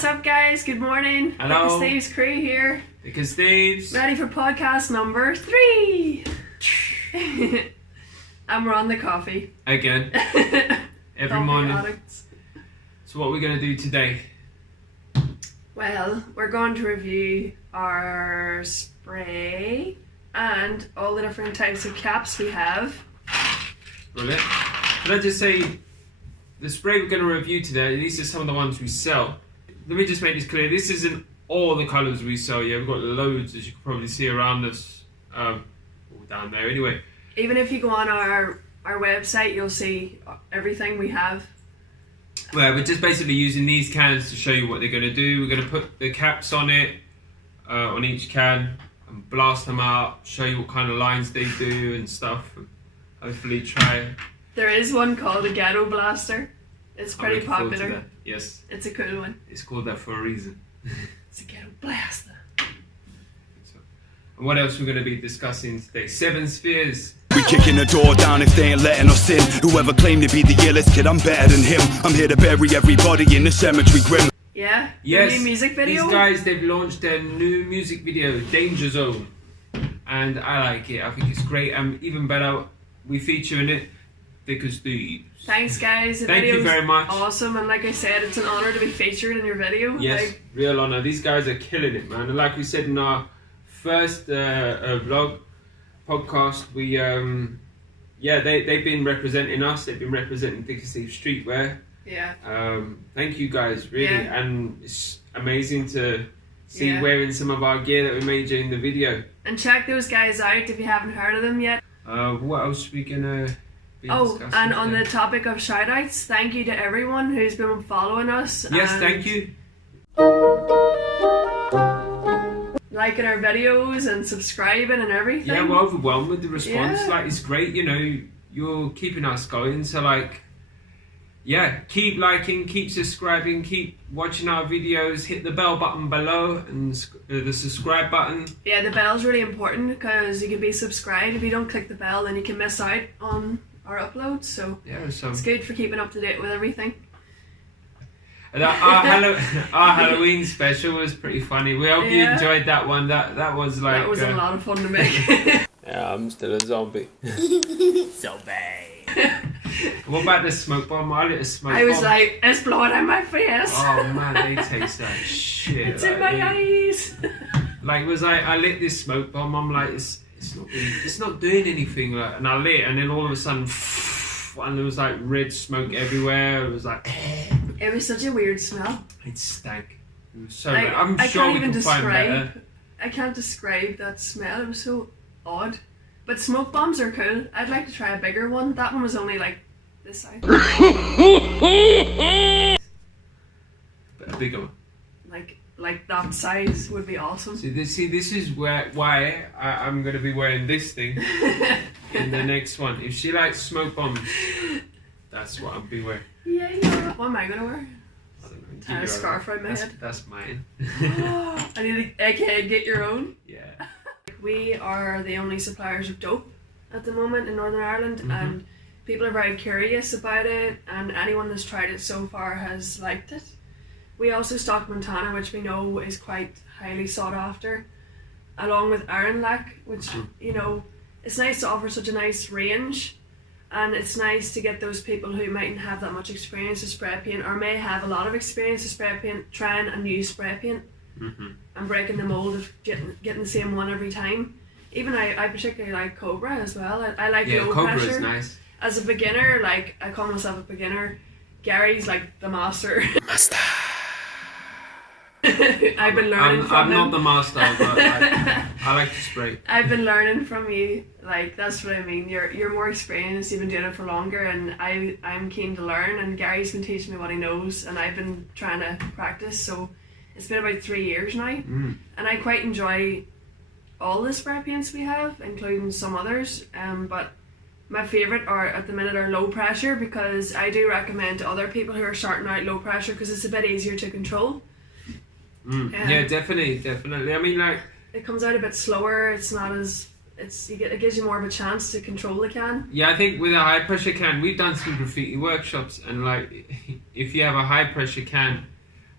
what's up guys? Good morning. Hello. As Thieves crew here. As Thieves. Ready for podcast number 3. And we're on the coffee. Again. Every Coffee morning. addicts. So what are we going to do today? Well, we're going to review our spray and all the different types of caps we have. Brilliant. Can I just say, the spray we're going to review today, these are some of the ones we sell. Let me just make this clear. This isn't all the colours we sell. Yeah, we've got loads, as you can probably see around us. All down there anyway. Even if you go on our website, you'll see everything we have. Well, we're just basically using these cans to show you what they're going to do. We're going to put the caps on it, on each can, and blast them out, show you what kind of lines they do and stuff. And hopefully try. There is one called a Ghetto Blaster. It's I'm pretty looking forward to popular. that. Yes. It's a cool one. It's called that for a reason. It's a Ghetto Blaster. And what else we're going to be discussing today? Seven Spherez. We kicking the door down if they ain't letting us in. Whoever claimed to be the illest kid, I'm better than him. I'm here to bury everybody in the cemetery grim. Yeah? Yes. New music video? These guys, they've launched their new music video, Danger Zone. And I like it. I think it's great. And even better, we feature in it As Thieves. Thanks guys. The Thank you video's very much. Awesome, and like I said, it's an honour to be featured in your video. Yes, real honour. These guys are killing it, man. And like we said in our first vlog, podcast, we they've been representing us. They've been representing As Thieves Streetwear. Yeah. Thank you guys, really. Yeah. And it's amazing to see wearing some of our gear that we made during the video. And check those guys out if you haven't heard of them yet. What else are we gonna be discussing and on today? the topic of shoutouts, thank you to everyone who's been following us. Yes, and thank you. liking our videos and subscribing and everything. Yeah, we're overwhelmed with the response. Yeah. Like, it's great, you know, you're keeping us going. So, like, yeah, keep liking, keep subscribing, keep watching our videos. Hit the bell button below and the subscribe button. Yeah, the bell's really important because you can be subscribed. If you don't click the bell, then you can miss out on our uploads. So Yeah, so it's good for keeping up to date with everything. and our Halloween special was pretty funny. We hope you enjoyed that one. That was like That was a lot of fun to make. Yeah, I'm still a zombie. Zombie. What about the smoke bomb? I lit a smoke bomb. I was like, it's blowing in my face. Oh man, they taste like shit. It's like, in my eyes. Like, I lit this smoke bomb. I'm like, it's not doing anything. Like, and I lit, and then all of a sudden, and there was like red smoke everywhere. It was like, It was such a weird smell. it stank. It was so Like, bad. I'm I sure can't we even can find better. describe. I can't describe that smell. It was so odd. But smoke bombs are cool. I'd like to try a bigger one. That one was only like this size. But a bigger one. Like that size would be awesome. See, this is why I'm going to be wearing this thing in the next one. If she likes smoke bombs, that's what I'll be wearing. Yeah. What am I gonna wear? I don't know. Tie a scarf around my head. That's mine. I need to, aka get your own. Yeah. We are the only suppliers of dope at the moment in Northern Ireland, and people are very curious about it, and anyone that's tried it so far has liked it. We also stock Montana, which we know is quite highly sought after, along with Iron Lac, which, you know, it's nice to offer such a nice range, and it's nice to get those people who mightn't have that much experience with spray paint, or may have a lot of experience with spray paint, trying a new spray paint and breaking the mold of getting the same one every time. Even I particularly like Cobra as well. I like low Cobra pressure. is nice. As a beginner, like, I call myself a beginner. Gary's like the master. Master. I've been learning from I'm him. not the master, but I like to spray. I've been learning from you. Like, that's what I mean. You're more experienced. You've been doing it for longer, and I'm keen to learn. And Gary's been teaching me what he knows, and I've been trying to practice. So it's been about 3 years now, and I quite enjoy all the spray paints we have, including some others. But my favourite are at the minute are low pressure, because I do recommend to other people who are starting out low pressure because it's a bit easier to control. Yeah, definitely. I mean, like, it comes out a bit slower. It's not as it gives you more of a chance to control the can. Yeah, I think with a high pressure can, we've done some graffiti workshops, and like, if you have a high pressure can,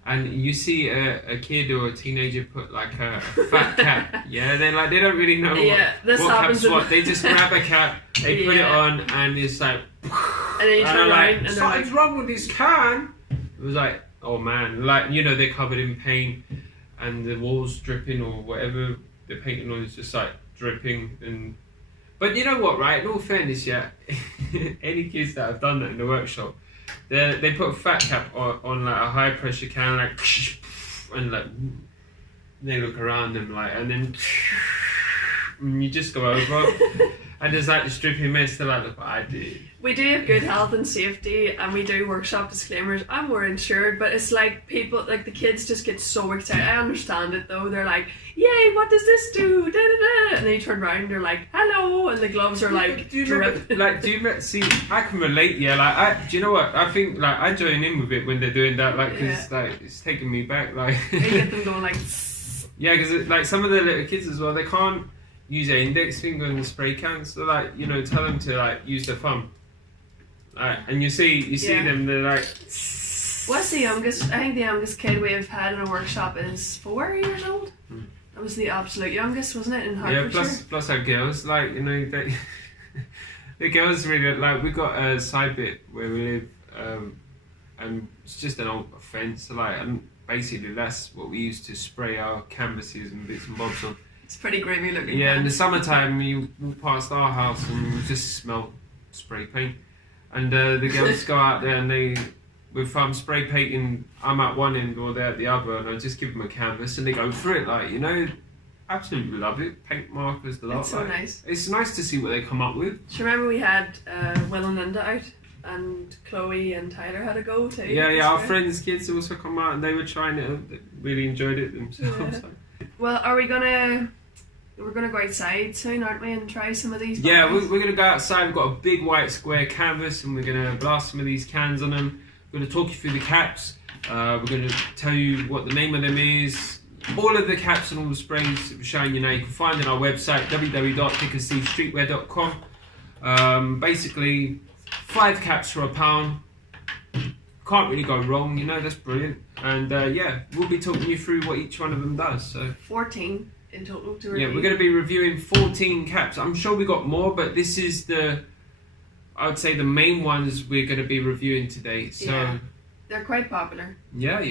and you see a kid or a teenager put like a fat cap, yeah, they're like, they don't really know what cap's what. They just grab a cap, they put it on, and it's like, and then you turn around and something's wrong with this can. It was like, oh man, like, you know, they're covered in paint and the walls dripping or whatever they're painting on is just like dripping. And but you know what, right? In all fairness, yeah, any kids that have done that in the workshop, they put a fat cap on like a high pressure can, like, and like they look around them like, and then and you just go over. And there's like this dripping mess. They're like, look what I did. We do have good health and safety, and we do workshop disclaimers, and we're insured, but it's like people, like the kids just get so excited. I understand it though. They're like, yay, what does this do? Da, da, da. And then you turn around, they're like, hello, and the gloves are like, do you remember, see, I can relate, yeah, like, do you know what, I think, like, I join in with it when they're doing that, like, because, like, it's taking me back, like. You get them going like, yeah, because, like, some of the little kids as well, they can't use their index finger in the spray can, so, like, you know, tell them to, like, use their thumb. And you see them, they're like. What's the youngest? I think the youngest kid we've had in a workshop is 4 years old. That was the absolute youngest, wasn't it, in Hertfordshire? Yeah, plus our girls, like, you know, they, the girls really, like, we've got a side bit where we live, and it's just an old fence, so, like, and basically that's what we use to spray our canvases and bits and bobs on. It's pretty grimmy looking. Yeah, in the summertime you walk past our house and you just smell spray paint. And the girls go out there and with spray painting, I'm at one end or they're at the other, and I just give them a canvas and they go for it, like, you know, absolutely love it. Paint markers, the lot. It's so like, nice. It's nice to see what they come up with. Do you remember we had Will and Linda out, and Chloe and Tyler had a go too? Yeah, our friends' kids also come out and they were trying it, they really enjoyed it themselves. Yeah. Well, we're gonna go outside soon, aren't we, and try some of these? Yeah, we're gonna go outside. We've got a big white square canvas, and we're gonna blast some of these cans on them. We're gonna talk you through the caps. We're gonna tell you what the name of them is. All of the caps and all the sprays that we're showing you now, you can find on our website www.asthieveStreetwear.com. Basically, 5 caps for £1. Can't really go wrong, you know. That's brilliant. And yeah, we'll be talking you through what each one of them does. So 14. In total to review. Yeah, we're going to be reviewing 14 caps. I'm sure we got more, but this is I would say the main ones we're going to be reviewing today. So yeah, they're quite popular. Yeah.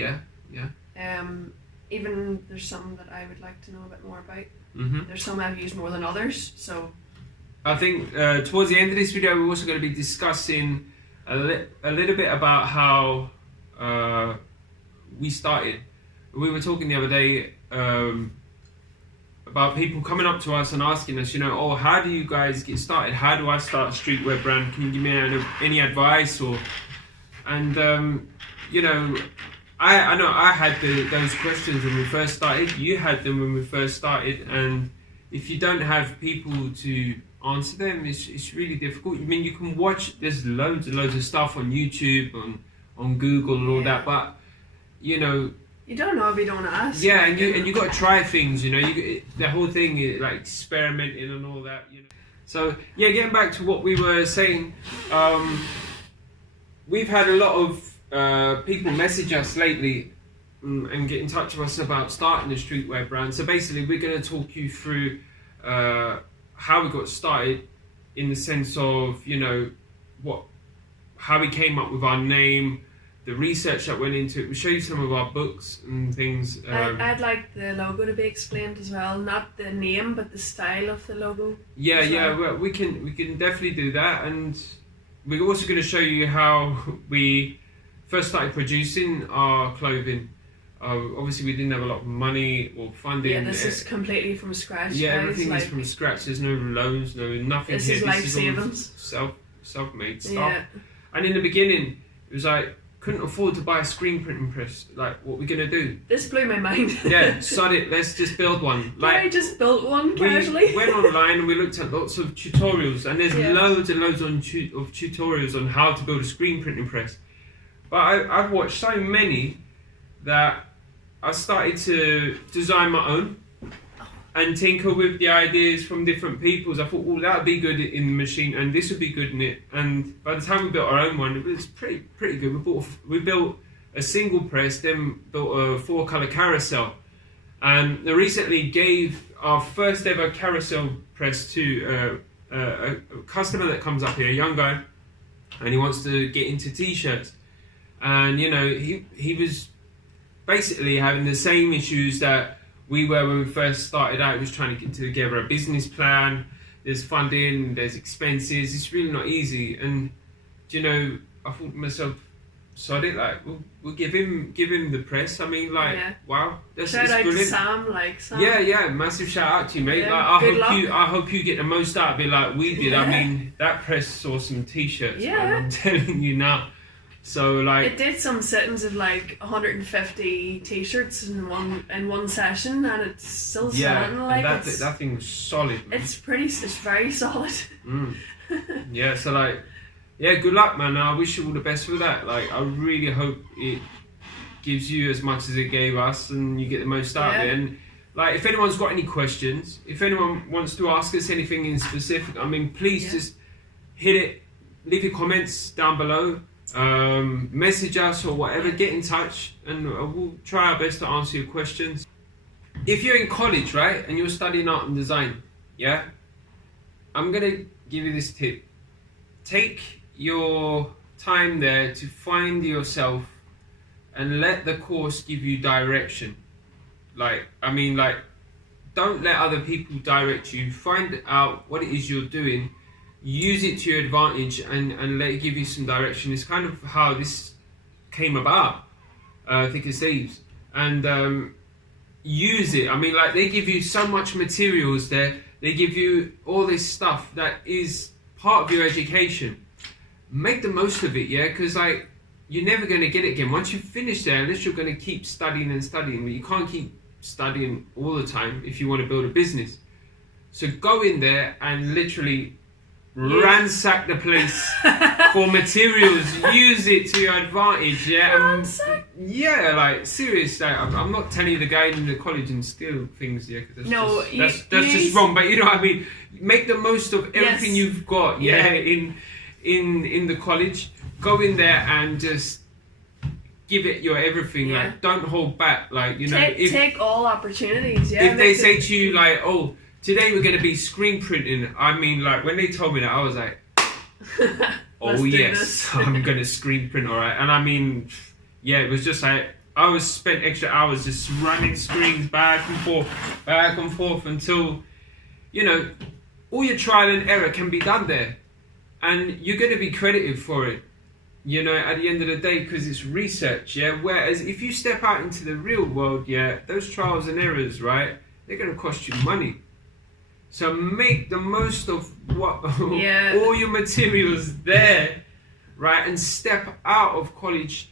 Even there's some that I would like to know a bit more about. Mm-hmm. There's some I've used more than others. So I think towards the end of this video, we're also going to be discussing a little bit about how we started. We were talking the other day. About people coming up to us and asking us, you know, oh, how do you guys get started? How do I start a streetwear brand? Can you give me any advice? And you know, I know I had those questions when we first started. You had them when we first started, and if you don't have people to answer them, it's really difficult. I mean, you can watch. There's loads and loads of stuff on YouTube, on Google, and all that, but you know. You don't know if you don't ask. Yeah, and you got to try things, you know. The whole thing is like experimenting and all that, you know. So yeah, getting back to what we were saying, we've had a lot of people message us lately and get in touch with us about starting a streetwear brand. So basically, we're going to talk you through how we got started, in the sense of, you know, how we came up with our name. The research that went into it. We'll show you some of our books and things. I'd like the logo to be explained as well, not the name but the style of the logo. Yeah, well, we can definitely do that, and we're also going to show you how we first started producing our clothing. Obviously, we didn't have a lot of money or funding. Yeah, this is completely from scratch. Yeah, guys. everything is from scratch. There's no loans, nothing this here. Is life savings. Self-made stuff. Yeah. And in the beginning, it was like, couldn't afford to buy a screen printing press. Like, what are we gonna do? This blew my mind. Yeah, sod it. Let's just build one. Like, I just built one casually. We went online and we looked at lots of tutorials, and there's loads and loads of tutorials on how to build a screen printing press. But I've watched so many that I started to design my own and tinker with the ideas from different people's. I thought, well, that would be good in the machine, and this would be good in it. And by the time we built our own one, it was pretty good. We built a single press, then built a 4-color carousel. And they recently gave our first ever carousel press to a customer that comes up here, a young guy, and he wants to get into t-shirts. And you know, he was basically having the same issues that we were when we first started out. He was trying to get together a business plan. There's funding, there's expenses. It's really not easy. And you know, I thought to myself, sod it, like we'll give him the press. I mean, like, wow, that's shout out brilliant. to Sam, like Sam. Yeah, massive shout out to you, mate. Yeah, like, I hope you get the most out of it, like we did. I mean, that press saw some t-shirts. Yeah, man, I'm telling you now. So like, it did some sittings of like 150 t-shirts in one session, and it's still selling. Like, and that thing was solid. Man. It's very solid. Yeah, so like, yeah, good luck, man. I wish you all the best with that. Like, I really hope it gives you as much as it gave us, and you get the most out of it. And like, if anyone's got any questions, if anyone wants to ask us anything in specific, I mean, please just hit it, leave your comments down below. Message us or whatever, get in touch, and we'll try our best to answer your questions. If you're in college, right, and you're studying art and design, yeah, I'm gonna give you this tip. Take your time there to find yourself and let the course give you direction. Like, I mean, like, don't let other people direct you. Find out what it is you're doing, use it to your advantage, and let it give you some direction. It's kind of how this came about, Thick as Thieves. And use it. I mean, like, they give you so much materials there. They give you all this stuff that is part of your education. Make the most of it, yeah? Because, like, you're never going to get it again. Once you finish there, unless you're going to keep studying and studying, but you can't keep studying all the time if you want to build a business. So go in there and literally ransack the place for materials. Use it to your advantage, yeah. Yeah, like, seriously, I'm not telling you to go into college and steal things, yeah. Cause that's just wrong. But you know what I mean. Make the most of everything you've got, yeah. In the college, go in there and just give it your everything. Like, don't hold back. Like, you know, take all opportunities. Yeah. If they say to you like, oh, today we're going to be screen printing. I mean, like, when they told me that, I was like, oh yes, I'm going to screen print, all right. And I mean, yeah, it was just like, I was spent extra hours just running screens back and forth until, you know, all your trial and error can be done there. And you're going to be credited for it, you know, at the end of the day, because it's research, yeah. Whereas if you step out into the real world, yeah, those trials and errors, right, they're going to cost you money. So make the most of all your materials there, right? And step out of college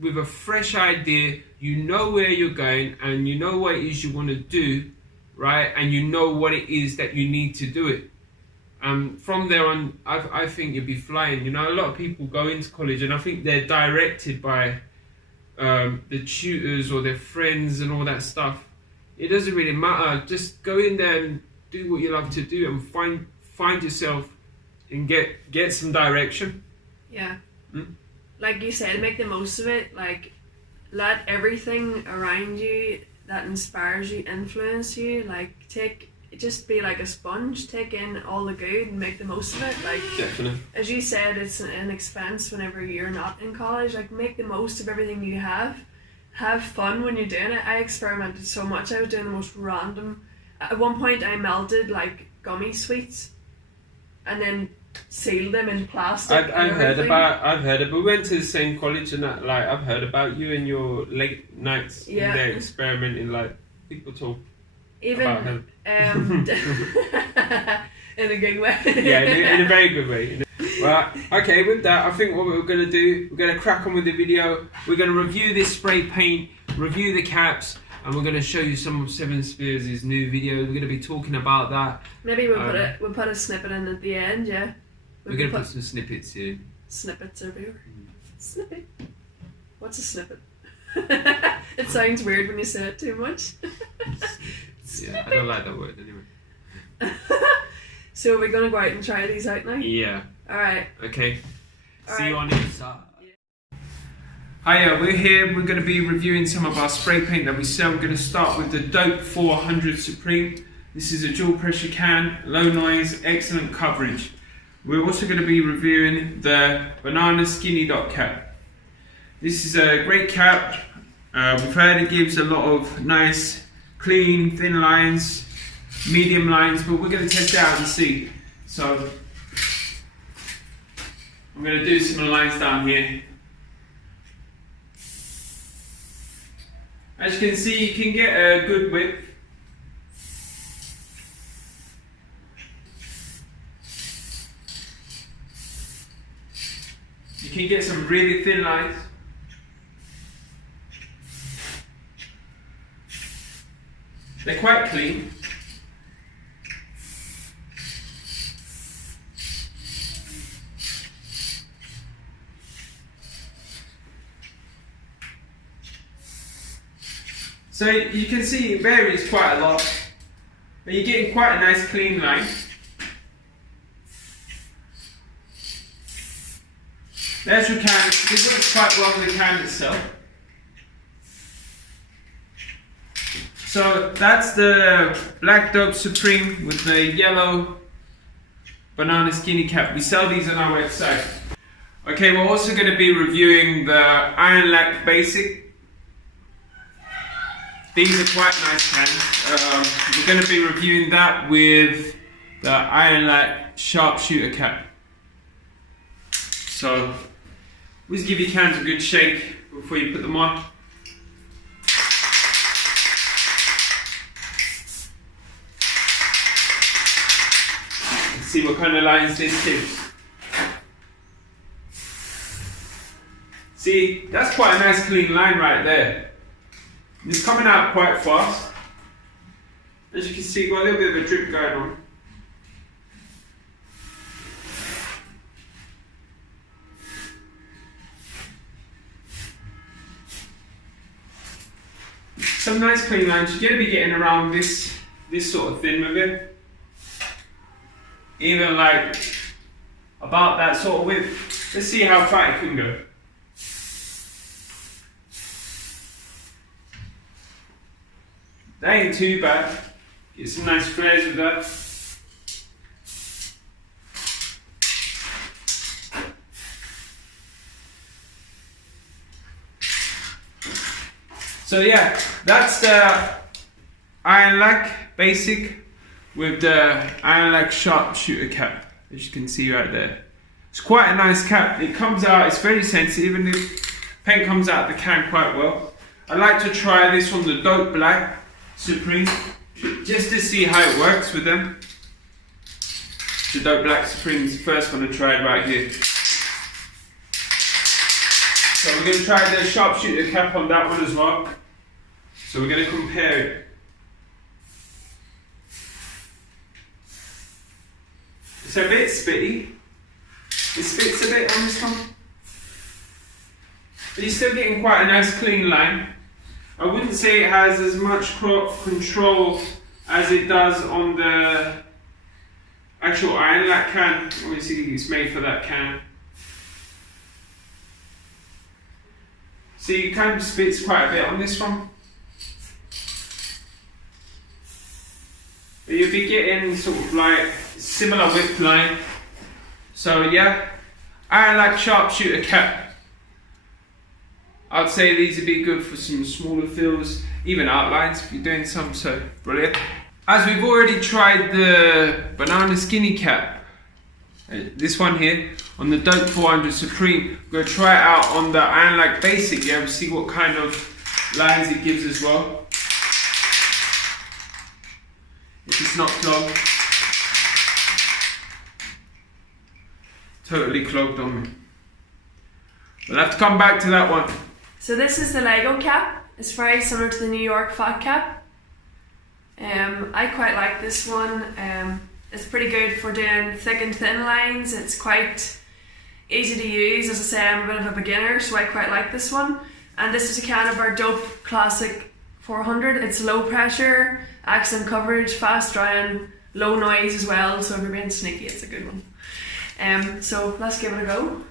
with a fresh idea. You know where you're going, and you know what it is you want to do, right? And you know what it is that you need to do it. From there on, I think you'll be flying. You know, a lot of people go into college, and I think they're directed by the tutors or their friends and all that stuff. It doesn't really matter. Just go in there and do what you love to do, and find yourself and get some direction. Yeah. Like you said, make the most of it. Like, let everything around you that inspires you influence you. Like, just be like a sponge. Take in all the good and make the most of it. Like, definitely. As you said, it's an expense whenever you're not in college. Like, make the most of everything you have. Have fun when you're doing it. I experimented so much. I was doing the most random. At one point, I melted like gummy sweets, and then sealed them in plastic. I've heard about. We went to the same college, and that, like, I've heard about you and your late nights in there experimenting. Like, people talk about him. In a good way. Yeah, in a very good way. Well, okay, with that, I think what we're going to do, we're going to crack on with the video. We're going to review this spray paint, review the caps, and we're going to show you some of Seven Spherez' new video. We're going to be talking about that. Maybe we'll put a snippet in at the end, yeah? We're going to put some snippets in. Snippets everywhere. Snippet. What's a snippet? It sounds weird when you say it too much. Yeah, I don't like that word anyway. So we're going to go out and try these out now? Yeah. Alright. Okay. See you on the inside. Hiya, we're here. We're going to be reviewing some of our spray paint that we sell. We're going to start with the Dope 400 Supreme. This is a dual pressure can, low noise, excellent coverage. We're also going to be reviewing the Banana Skinny Dot cap. This is a great cap. We've heard it gives a lot of nice, clean, thin lines, medium lines, but we're going to test it out and see. So I'm going to do some lines down here. As you can see, you can get a good width. You can get some really thin lines. They're quite clean. So you can see it varies quite a lot, but you're getting quite a nice clean line. There's your can. It works quite well with the can itself. So that's the Black Dope Supreme with the yellow banana skinny cap. We sell these on our website. Okay, we're also going to be reviewing the Iron Lac Basic. These are quite nice cans. We're going to be reviewing that with the Iron Lac Sharpshooter cap. So, always give your cans a good shake before you put them on. Let's see what kind of lines this gives. See, that's quite a nice clean line right there. It's coming out quite fast. As you can see, got a little bit of a drip going on. Some nice clean lines. You're going to be getting around this sort of thin with it. Even like about that sort of width. Let's see how far it can go. That ain't too bad. Get some nice flares with that. So yeah, that's the Iron Lac Basic with the Iron Lac Sharpshooter cap, as you can see right there. It's quite a nice cap. It comes out, it's very sensitive, and the paint comes out of the can quite well. I'd like to try this on the Dope Black Supreme, just to see how it works with them. The Dope Black Supreme is the first one to try it right here. So we're going to try the Sharpshooter cap on that one as well. So we're going to compare it. It's a bit spitty. It spits a bit on this one. But you're still getting quite a nice clean line. I wouldn't say it has as much control as it does on the actual Iron Lac can. Obviously it's made for that can. See, it kind of spits quite a bit on this one. But you'll be getting sort of like similar width line. So yeah, Iron Lac Sharpshooter cap. I'd say these would be good for some smaller fills, even outlines if you're doing some, so brilliant. As we've already tried the Banana Skinny cap, this one here, on the Dope 400 Supreme, we're going to try it out on the Iron Lac Basic, yeah, we'll see what kind of lines it gives as well. If it's not clogged. Totally clogged on me. We'll have to come back to that one. So this is the Lego cap. It's very similar to the New York fat cap. I quite like this one. It's pretty good for doing thick and thin lines. It's quite easy to use. As I say, I'm a bit of a beginner, so I quite like this one. And this is a can of our Dope Classic 400. It's low pressure, excellent coverage, fast drying, low noise as well. So if you're being sneaky, it's a good one. So let's give it a go.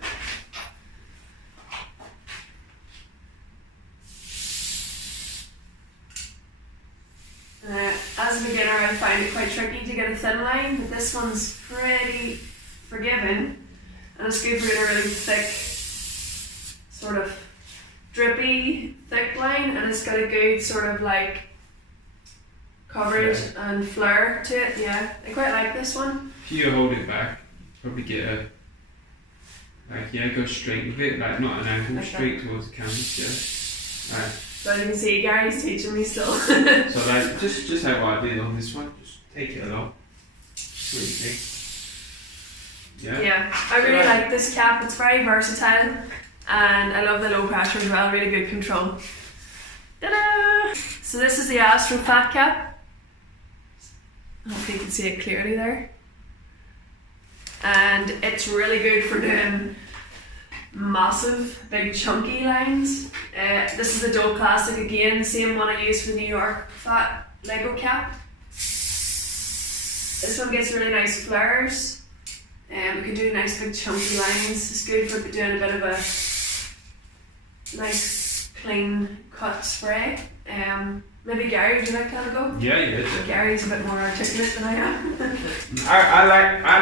I find it quite tricky to get a thin line, but this one's pretty forgiving, and it's good for getting a really thick, sort of drippy, thick line, and it's got a good sort of like coverage and flare to it. Yeah, I quite like this one. If you hold it back, probably get a go straight with it, like not an angle, like straight towards the canvas. Yeah. Right. So as you can see, Gary's teaching me still. So like just how I did on this one, just take it along. Really big. Yeah. Yeah, I really like this cap. It's very versatile, and I love the low pressure as well. Really good control. Ta-da! So this is the Astro Fat Cap. I hope you can see it clearly there. And it's really good for doing massive, big, chunky lines. This is the Dope Classic again, the same one I used for the New York Fat Lego cap. This one gets really nice flares. We can do nice big chunky lines. It's good for doing a bit of a nice clean cut spray. Maybe Gary, would you like to have a go? Yeah. Gary's a bit more articulate than I am. I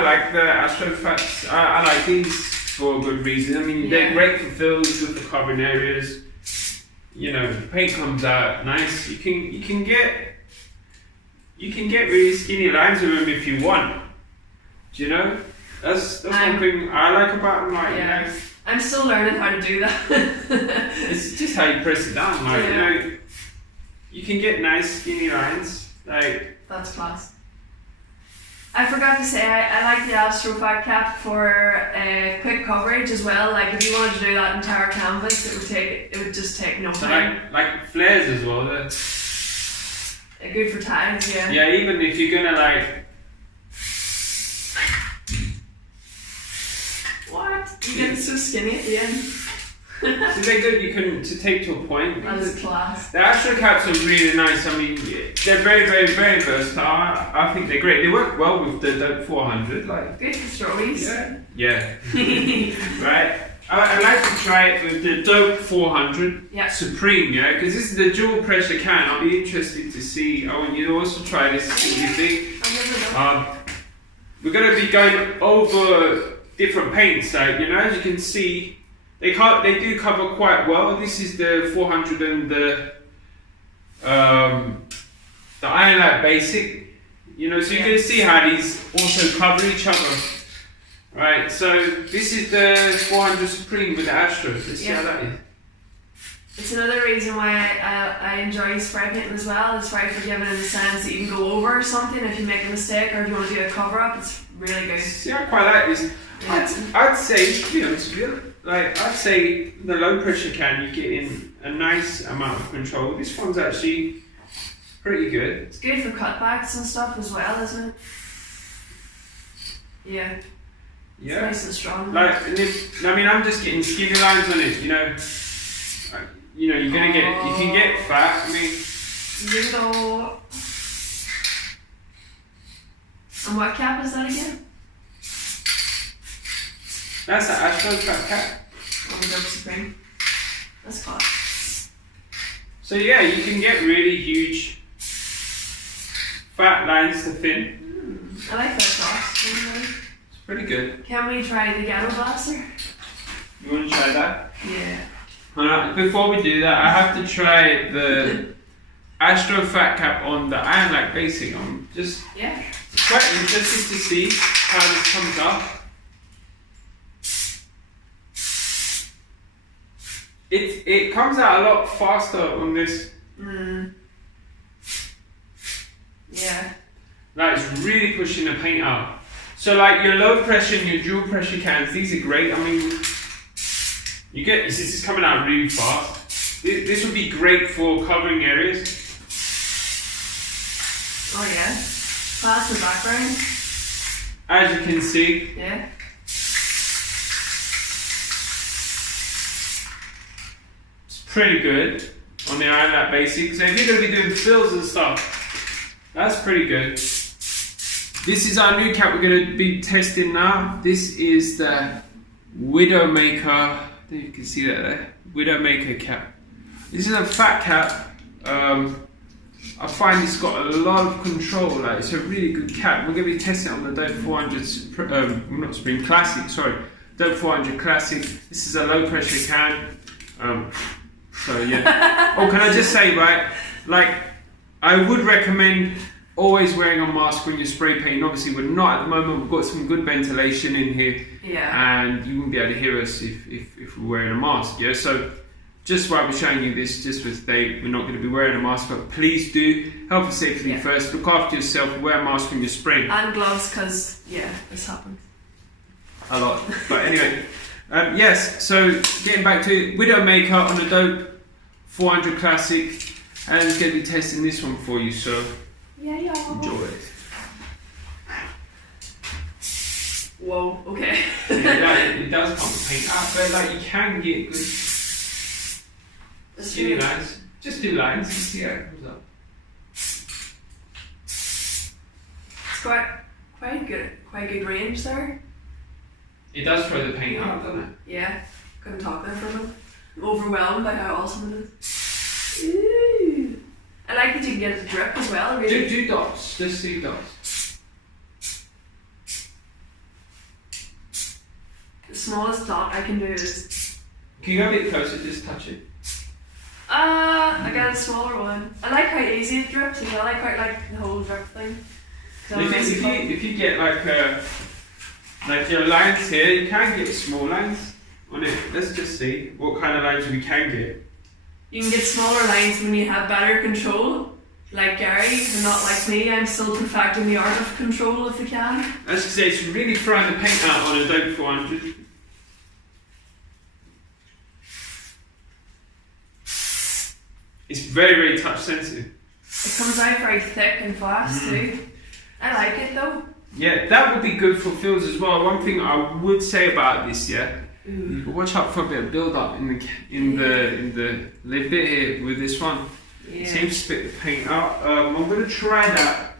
like the Astro Fats. I like these for a good reason. I mean, they're great for fills with the covering areas. You know, the paint comes out nice. You can get really skinny lines with them if you want. Do you know? That's one thing I like about them. Like, you know, I'm still learning how to do that. it's just how you press it down. Like, you know, you can get nice skinny lines. Like, that's class. I forgot to say, I like the Astro Fat Cap for quick coverage as well. Like if you wanted to do that entire canvas, it would just take no time. Like flares as well. They're good for tags, yeah. Yeah, even if you're gonna like. What? You're getting so skinny at the end. So they're good. To take to a point. That is class. The Astro caps are really nice. I mean, they're very, very, very versatile. I think they're great. They work well with the Dope 400. Like good for stories. Yeah. Right. I like to try it with the Dope 400 Supreme. Yeah, because this is the dual pressure can. I'll be interested to see. I want you to also try this. What do you think? We're going to be going over different paints. Like, you know, as you can see. They do cover quite well. This is the 400 and the Iron Light Basic. You know, so you're going to see how these also cover each other. Right, so this is the 400 Supreme with the Astro. Let's see how that is. It's another reason why I enjoy spray painting as well. It's very forgiving in the sense that you can go over something if you make a mistake or if you want to do a cover up. It's really good. See, I quite like this. Yeah. I'd say, to be honest with you, like I'd say the low pressure can, you get in a nice amount of control. This one's actually pretty good. It's good for cutbacks and stuff as well, isn't it? Yeah. Yeah. It's nice and strong. Like, I'm just getting skinny lines on it. You know, you can get fat. I mean. Little. And what cap is that again? That's the Astro Fat Cap. Oh, the Dope Supreme. That's class. So yeah, you can get really huge fat lines to thin. I like that sauce. It's pretty good. Can we try the Ghetto Blaster? You want to try that? Yeah. Alright, before we do that, I have to try the Astro Fat Cap on the Iron Light Basic. I'm just quite interested to see how this comes up. It comes out a lot faster on this. Yeah. Like it's really pushing the paint out. So like your low pressure and your dual pressure cans, these are great. I mean, this is coming out really fast. This would be great for covering areas. Oh yeah. Class the background. As you can see. Yeah. Pretty good on the Iron Light Basic. So if you're going to be doing fills and stuff, that's pretty good. This is our new cap we're going to be testing now. This is the Widowmaker. I think you can see that there. Widowmaker cap. This is a fat cap. I find it's got a lot of control. Like, it's a really good cap. We're going to be testing it on the Dope 400, not Supreme Classic, sorry, Dope 400 Classic. This is a low pressure can. So yeah. Oh, can I just say, right? Like, I would recommend always wearing a mask when you're spray painting. Obviously, we're not at the moment. We've got some good ventilation in here, and you wouldn't be able to hear us if we're wearing a mask. Yeah, so. Just while we're showing you this, just for today, we're not going to be wearing a mask, but please do help us safely first. Look after yourself, wear a mask when you're spraying. And gloves, because, this happens. A lot. But anyway, yes, so getting back to it, Widowmaker on a Dope 400 Classic, and it's going to be testing this one for you, so enjoy it. Whoa, okay. It does come with paint out, but like you can get good skinny lines. Just do lines and see how it comes up. It's quite good range there. It does throw the paint out, doesn't it? Yeah, couldn't talk there for a minute. I'm overwhelmed by how awesome it is. Ooh. I like that you can get it to drip as well. Really. Do dots, just do dots. The smallest dot I can do is. Can you go a bit closer? Just touch it. I got a smaller one. I like how easy it drips as well. I quite like the whole drip thing. If you get like your lines here, you can get small lines on it. Let's just see what kind of lines we can get. You can get smaller lines when you have better control. Like Gary, and not like me. I'm still perfecting the art of control if we can. As I say, it's really throwing the paint out on a Dope 400. It's very, very touch sensitive. It comes out very thick and fast too. I like it though. Yeah, that would be good for fields as well. One thing I would say about this, you watch out for a bit of build up in the lid bit here with this one. Yeah. It seems to spit the paint out. I'm going to try that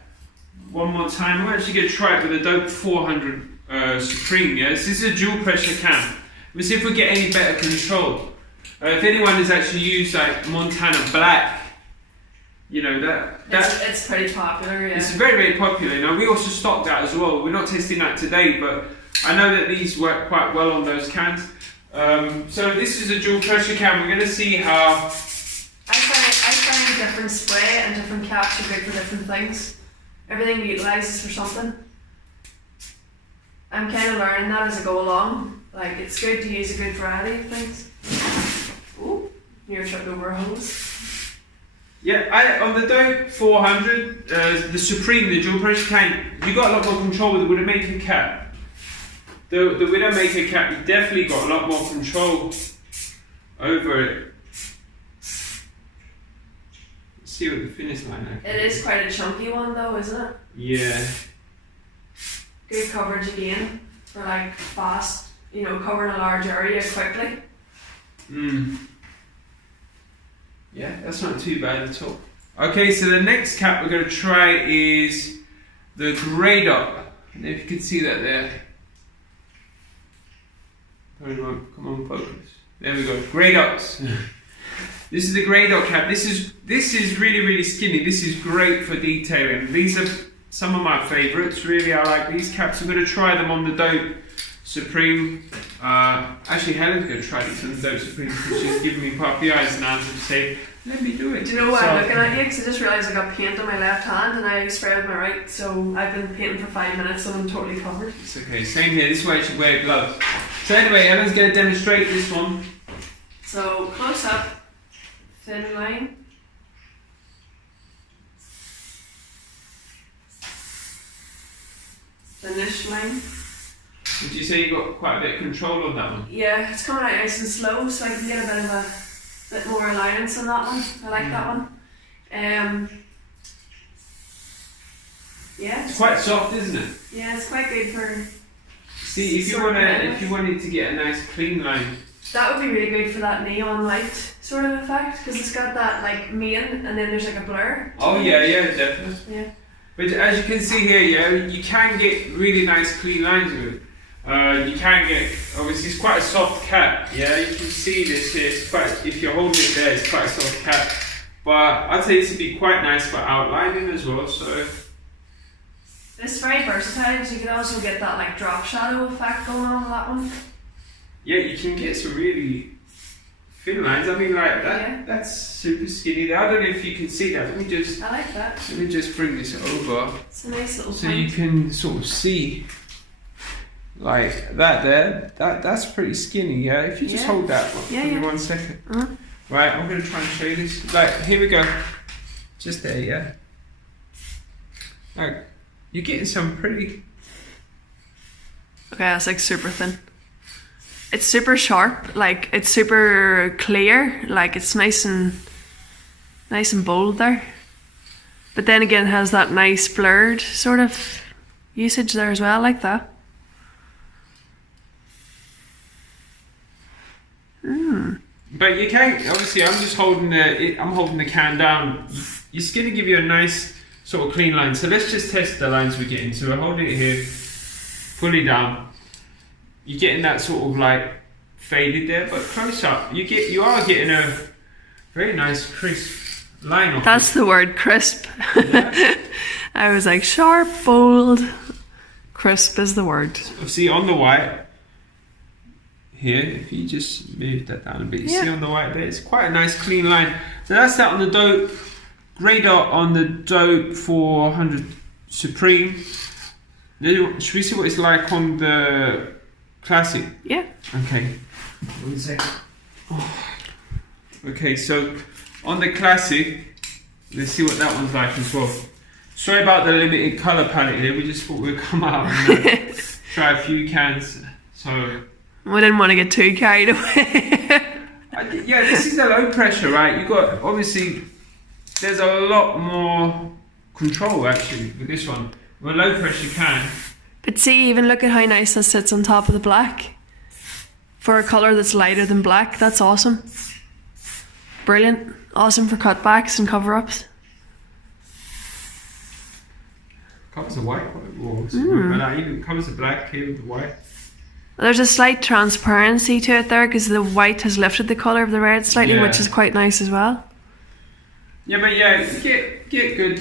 one more time. I'm actually going to try it with a Dope 400 Supreme. Yeah, this is a dual pressure can. Let's see if we get any better control. If anyone has actually used like Montana Black, you know it's pretty popular. Yeah, it's very, very popular. Now we also stock that as well. We're not testing that today, but I know that these work quite well on those cans. So this is a dual pressure can. We're going to see how. I find different spray and different caps are good for different things. Everything utilises for something. I'm kind of learning that as I go along. Like, it's good to use a good variety of things. Ooh, near tripped over a hose. Yeah, on the Dope 400, the Supreme, the dual pressure can, you got a lot more control with the Widowmaker cap. The Widowmaker cap, you definitely got a lot more control over it. Let's see what the finish line is. It is quite a chunky one though, isn't it? Yeah. Good coverage again for like fast, covering a large area quickly. Yeah, that's not too bad at all. Okay, so the next cap we're going to try is the grey dot. I don't know if you can see that there. Come on, focus. There we go, grey dots. This is the grey dot cap. This is really, really skinny. This is great for detailing. These are some of my favourites. Really, I like these caps. I'm going to try them on the Dope Supreme. Actually, Helen's going to try these on the Dope Supreme because she's giving me puppy eyes now to say, let me do it. Do you know why I'm looking at you? Because I just realised I got paint on my left hand and I sprayed with my right, so I've been painting for 5 minutes and I'm totally covered. It's okay, same here. This is why you should wear gloves. So anyway, Helen's going to demonstrate this one. So, close up, thin line. Finish line. Would you say you got quite a bit of control on that one? Yeah, it's coming out nice and slow, so I can get a bit more allowance on that one. I like that one. Yeah. It's quite soft, isn't it? Yeah, it's quite good for. See, if you wanted to get a nice clean line. That would be really good for that neon light sort of effect, because it's got that like main and then there's like a blur. Oh yeah, definitely. Yeah. But as you can see here, you can get really nice clean lines with it. You can get, obviously it's quite a soft cap, yeah, you can see this here, if you're holding it there, it's quite a soft cap, But I'd say this would be quite nice for outlining as well. So This is very versatile, so you can also get that like drop shadow effect going on with that one. yeah, you can get some really thin lines. I mean, like that. That's super skinny there. I don't know if you can see that. I like that. Let me just bring this over. It's a nice little So point. you can sort of see like that there. That's pretty skinny, yeah. If you just hold that one for me 1 second. Right, I'm gonna try and show you this. Like, here we go. Just there, yeah. Like, you're getting some pretty. Okay, that's like super thin. It's super sharp, like it's super clear, like it's nice and bold there. But then again, it has that nice blurred sort of usage there as well, like that. But you can't. Obviously, I'm just holding I'm holding the can down. It's gonna give you a nice sort of clean line. So let's just test the lines we get into. I'm holding it here, fully down. You're getting that sort of like faded there, but close up, you are getting a very nice crisp line off. That's the word, crisp. Yeah. I was like sharp, bold, crisp is the word. See on the white here, if you just move that down a bit, you see on the white there, it's quite a nice clean line. So that's that on the dope. Grey dot on the dope 400 Supreme. Should we see what it's like on the classic? Yeah. Okay. 1 second. Oh. Okay, so on the classic, let's see what that one's like as well. Sorry about the limited colour palette here, we just thought we'd come out and try a few cans. So we didn't want to get too carried away. yeah, this is a low pressure, right? You got, obviously, there's a lot more control actually with this one. With a low pressure can. But see, even look at how nice that sits on top of the black. For a colour that's lighter than black, that's awesome. Brilliant. Awesome for cutbacks and cover-ups. Covers the white walls, but that even covers the black here with the white. There's a slight transparency to it there because the white has lifted the colour of the red slightly, which is quite nice as well. Yeah, but yeah, you get good,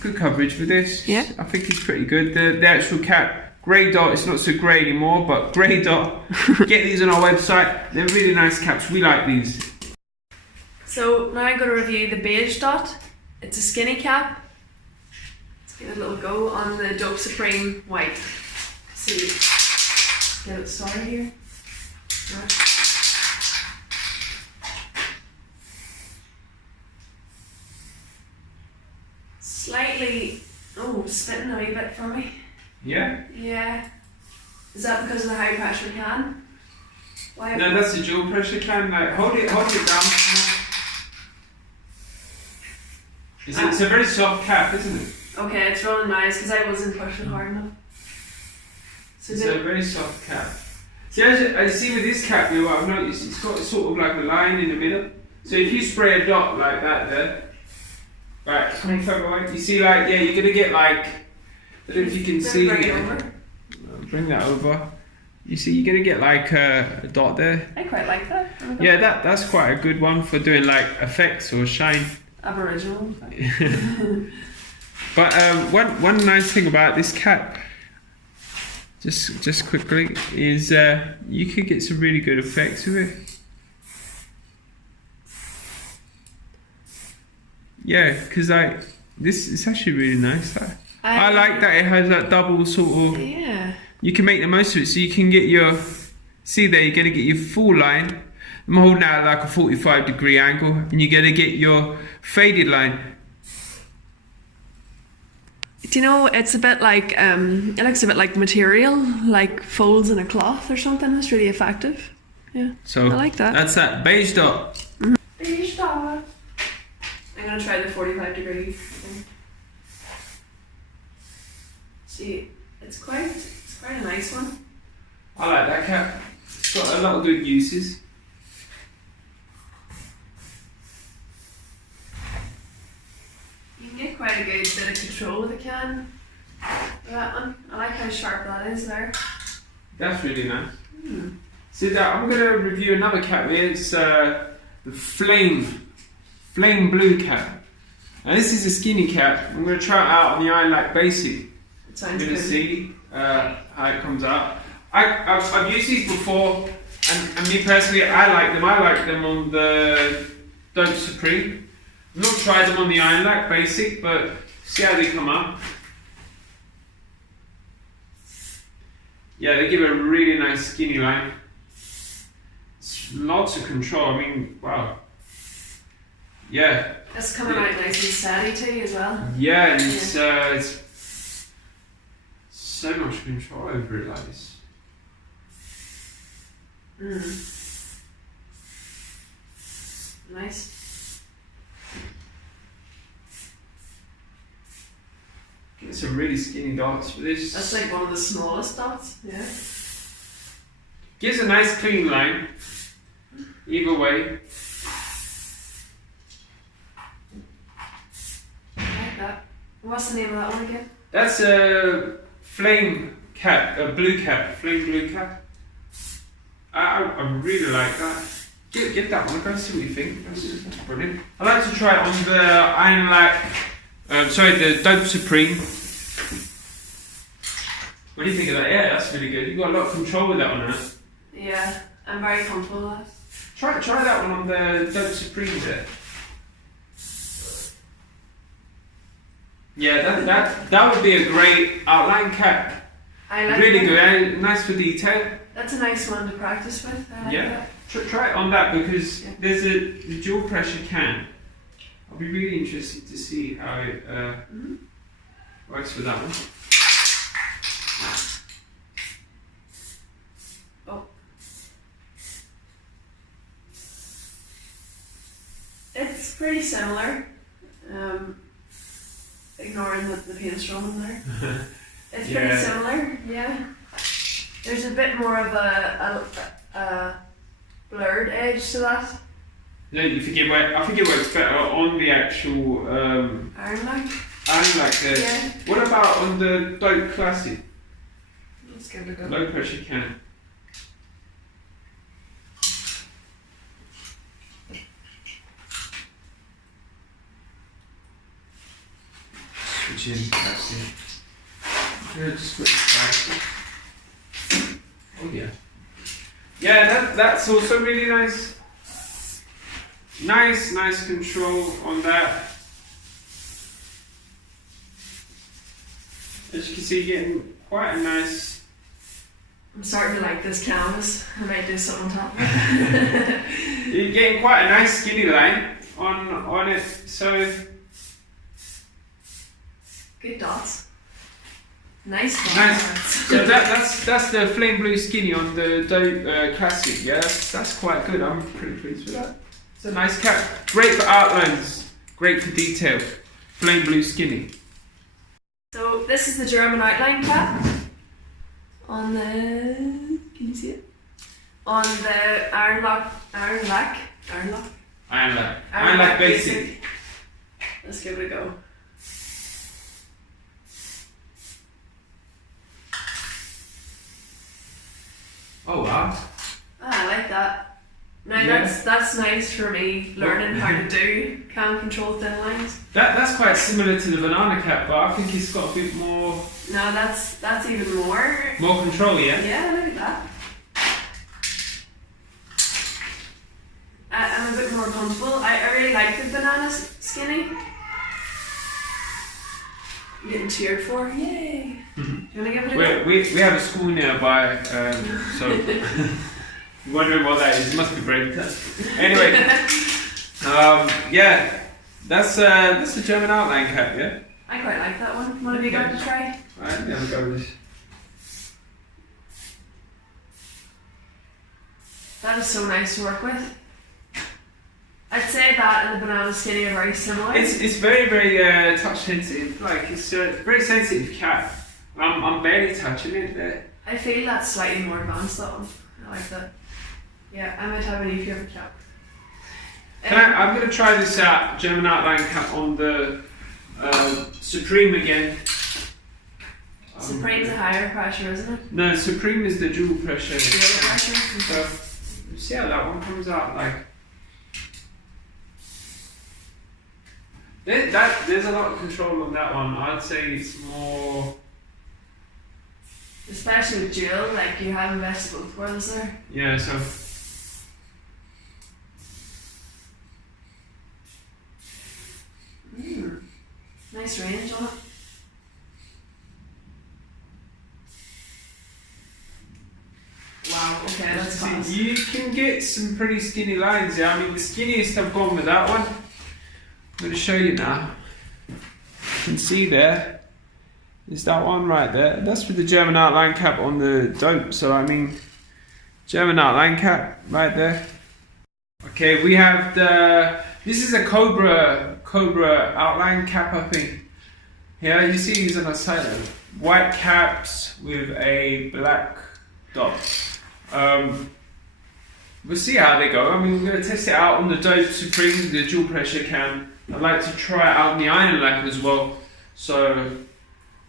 good coverage with this. Yeah, I think it's pretty good. The actual cap, grey dot, it's not so grey anymore, but grey dot. Get these on our website. They're really nice caps. We like these. So now I'm going to review the beige dot. It's a skinny cap. Let's give it a little go on the Dope Supreme white. See, get it started here. Right. Slightly, spitting a wee bit for me. Yeah? Yeah. Is that because of the high pressure can? Why? No, that's the dual pressure can. Like, hold it down. It's a very soft cap, isn't it? Okay, it's rolling nice because I wasn't pushing hard enough. So it's a very soft cap. See, I see with this cap here, what I've noticed, it's got sort of like a line in the middle. So if you spray a dot like that there, right, coming further away, you see like, yeah, you're going to get like, I don't know if you can see. Bring that over. You see, you're going to get like a dot there. I quite like that. Yeah, that's quite a good one for doing like effects or shine. Aboriginal. But one nice thing about this cap, just quickly, is you could get some really good effects with it. Yeah, because this is actually really nice. I like that it has that double sort of. Yeah. You can make the most of it, so you can get your. See there, you're gonna get your full line. I'm holding out like a 45-degree angle, and you're gonna get your faded line. Do you know, it's a bit like, it looks a bit like material, like folds in a cloth or something. It's really effective. Yeah, so I like that. That's that beige dot. Beige dot. I'm going to try the 45-degree thing. See, it's quite a nice one. I like that cap. It's got a lot of good uses. You can get quite a good bit of control with the can. That one. I like how sharp that is there. That's really nice. So I'm going to review another cap here. It's the Flame Blue cap. Now this is a skinny cap. I'm going to try it out on the Iron Lac Basic. It sounds I'm going to good. see how it comes out. I've used these before, and me personally, I like them. I like them on the Dope Supreme. I've not tried them on the Iron Lac Basic, but see how they come up. Yeah, they give a really nice skinny line. It's lots of control. I mean, wow. Yeah. It's coming out nice and steady too as well. Yeah, and it's so much control over it, like this. Nice. Get some really skinny dots for this. That's like one of the smallest dots. Yeah. Gives a nice clean line. Either way. I like that. What's the name of that one again? That's a flame cap, a blue cap, flame blue cap. I really like that. Get that one, go and see what you think. That's brilliant. I like to try it on the Iron Lac, the Dope Supreme. What do you think of that? Yeah, that's really good. You've got a lot of control with that one, huh? Yeah, I'm very comfortable with that. Try that one on the Dope Supreme there. Yeah, that would be a great outline cap. I like Really that. good, eh? Nice for detail. That's a nice one to practice with. I like that. Try it on that because there's a dual pressure can. I'll be really interested to see how it works with that one. Oh. It's pretty similar. Ignoring the paint's wrong there. It's pretty similar, yeah. There's a bit more of a blurred edge to that. No, I think it works better on the actual Iron Lac. Iron Lac there. Yeah. What about on the Dope Classic? Let's give it a go. Low pressure can. Switch in Classic. Good, switch Classic. Oh yeah. Yeah, that's also really nice. Nice control on that. As you can see, getting quite a nice. I'm starting to like this canvas. I might do something on top of it. You're getting quite a nice skinny line on it. So good dots. Nice dots. nice. So that's the flame blue skinny on the Dope Classic. Yeah, that's quite good. I'm pretty pleased with that. It's a nice cap. Great for outlines. Great for detail. Flame blue skinny. So this is the German outline cap on the. Can you see it? On the Iron Lac Basic. Let's give it a go. Oh wow. I like that. Now Yeah. that's nice for me learning how to do can control thin lines. That's quite similar to the banana cap, but I think it's got a bit more No, that's even more. control. Yeah. Yeah, look at that. I'm a bit more comfortable. I really like the banana skinny. I'm getting cheered for. Yay! Do you want to give it a go? We have a school nearby, so you're wondering what that is. It must be break test. Anyway, yeah, that's a German outline cap, yeah. I quite like that one. What have you got to try? Alright, let me have a go with this. That is so nice to work with. I'd say that and the banana skinny are very similar. It's very touch sensitive. Like it's a very sensitive cap. I'm barely touching it there. I feel that's slightly more advanced, that one. I like that. Yeah, I might have an if you have a cap. I'm going to try this out, German outline cap on the Supreme again. Supreme's a higher pressure, isn't it? No, Supreme is the dual pressure. Dual pressure. So, see how that one comes out like. There's a lot of control on that one. I'd say it's more. Especially with dual, like you have invested both worlds there. Yeah, so. Nice range on it. Wow, okay, that's fast. You can get some pretty skinny lines, yeah. I mean, the skinniest I've gone with that one. I'm going to show you now. You can see there is that one right there. That's with the German outline cap on the dope. So, I mean, German outline cap right there. Okay, we have this is a Cobra outline cap, I think. Yeah, you see these on the side. White caps with a black dot. We'll see how they go. I mean, we're going to test it out on the Dope Supreme, the dual pressure cam. I'd like to try it out on the iron lac as well. So,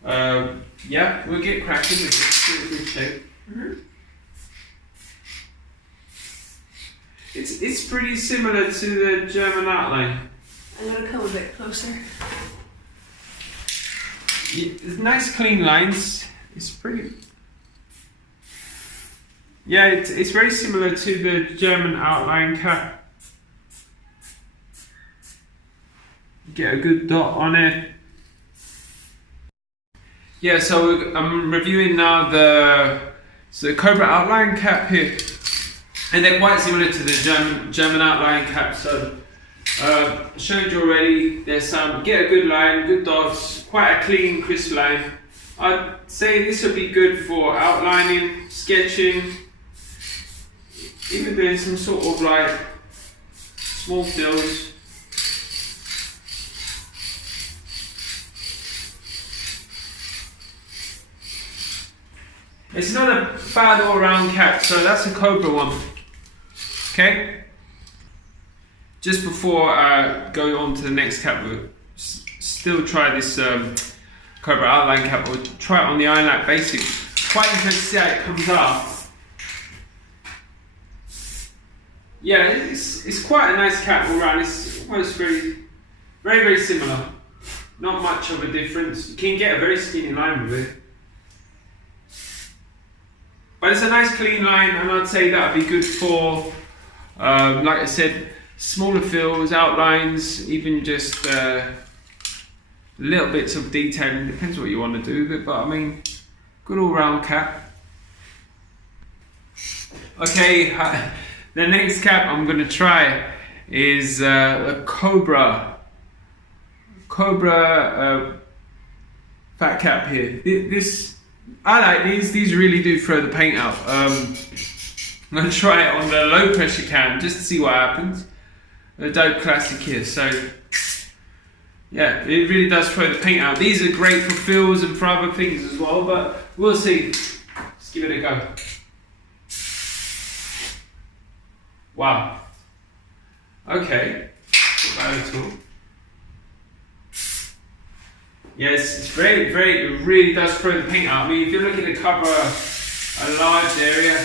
yeah, we'll get cracking with it. See if it's shape. It's pretty similar to the German outline. I'm going to come a bit closer. It's nice clean lines. It's pretty. Yeah, it's very similar to the German outline cap. Get a good dot on it. Yeah, so I'm reviewing now the Cobra outline cap here, and they're quite similar to the German outline cap. So I showed you already. There's some get a good line, good dots, quite a clean, crisp line. I'd say this would be good for outlining, sketching, even doing some sort of like small fills. It's not a bad all-round cap, so that's a Cobra one. Okay. Just before I go on to the next cap, we'll still try this Cobra outline cap. We'll try it on the iron lac basic. Quite interesting to see how it comes out. Yeah, it's quite a nice cap all round. It's almost very similar. Not much of a difference. You can get a very skinny line with it. But it's a nice clean line, and I'd say that would be good for, like I said, smaller fills, outlines, even just little bits of detailing. Depends what you want to do with it, but I mean, good all round cap. Okay, the next cap I'm going to try is a Cobra fat cap here. I like these really do throw the paint out. I'm going to try it on the low pressure cam just to see what happens. The Dope Classic here, so yeah, it really does throw the paint out. These are great for fills and for other things as well, but we'll see. Let's give it a go. Wow. Okay, not bad at all. Yes, it's it really does throw the paint out. I mean, if you're looking to cover a large area,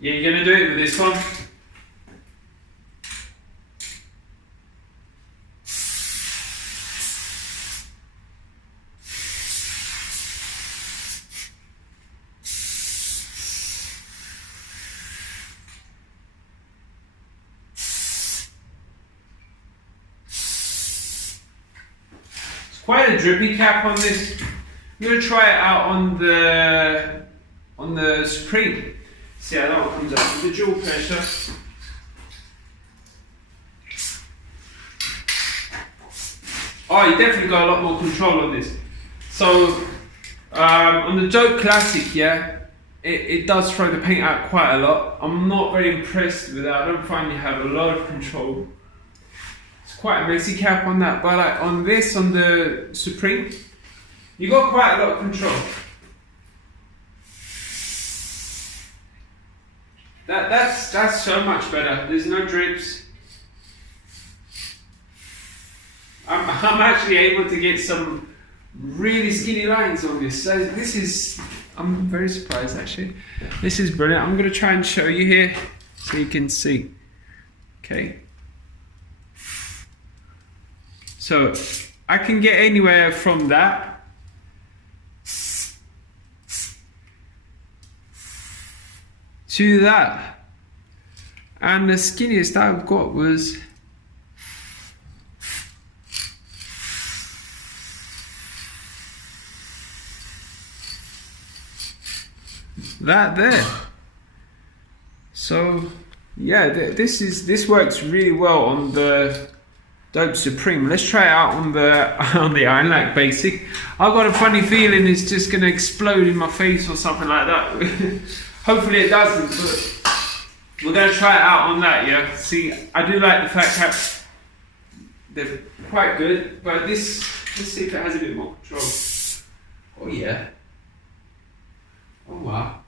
yeah, you're going to do it with this one. Quite a drippy cap on this. I'm going to try it out on the Supreme. See how that one comes out with the dual pressure. Oh, you definitely got a lot more control on this. So on the Dope Classic, yeah, it does throw the paint out quite a lot. I'm not very impressed with that. I don't find you have a lot of control. Quite a messy cap on that, but like on the Supreme, you got quite a lot of control. That's so much better. There's no drips. I'm actually able to get some really skinny lines on this. So I'm very surprised actually. This is brilliant. I'm going to try and show you here so you can see. Okay. So I can get anywhere from that to that. And the skinniest I've got was that there. So yeah, this works really well on the Dope Supreme. Let's try it out on the Iron Lac Basic. I've got a funny feeling it's just gonna explode in my face or something like that. Hopefully it doesn't, but we're gonna try it out on that. Yeah. See, I do like the fat caps. They're quite good, but let's see if it has a bit more control. Oh yeah. Oh wow.